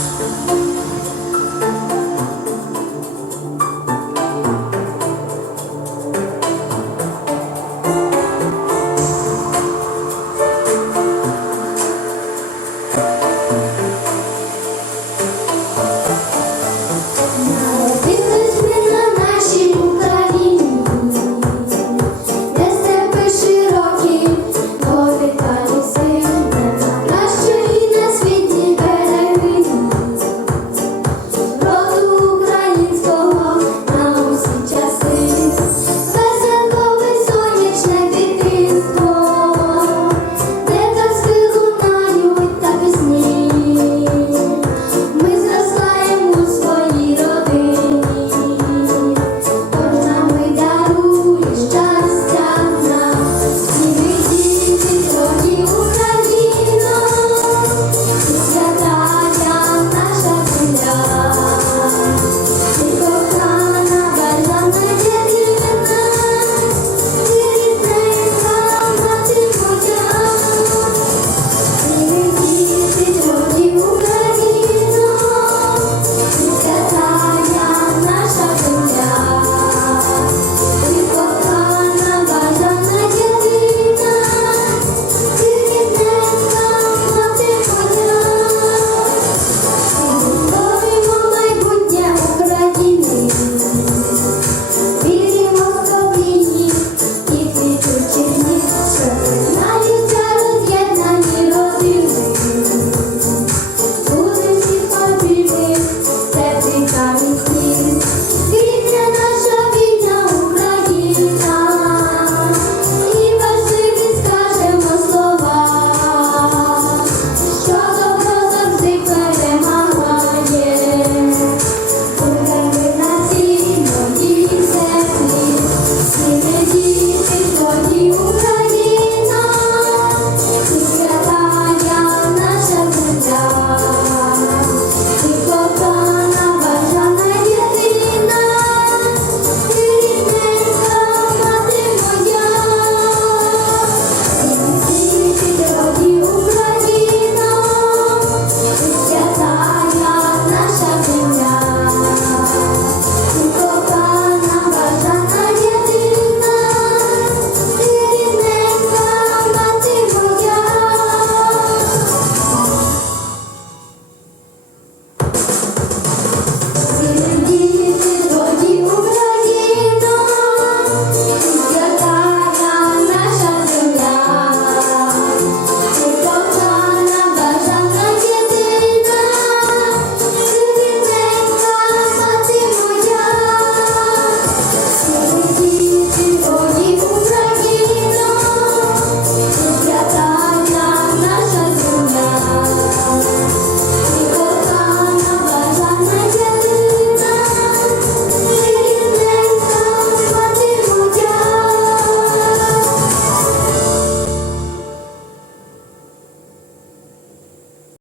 Yes.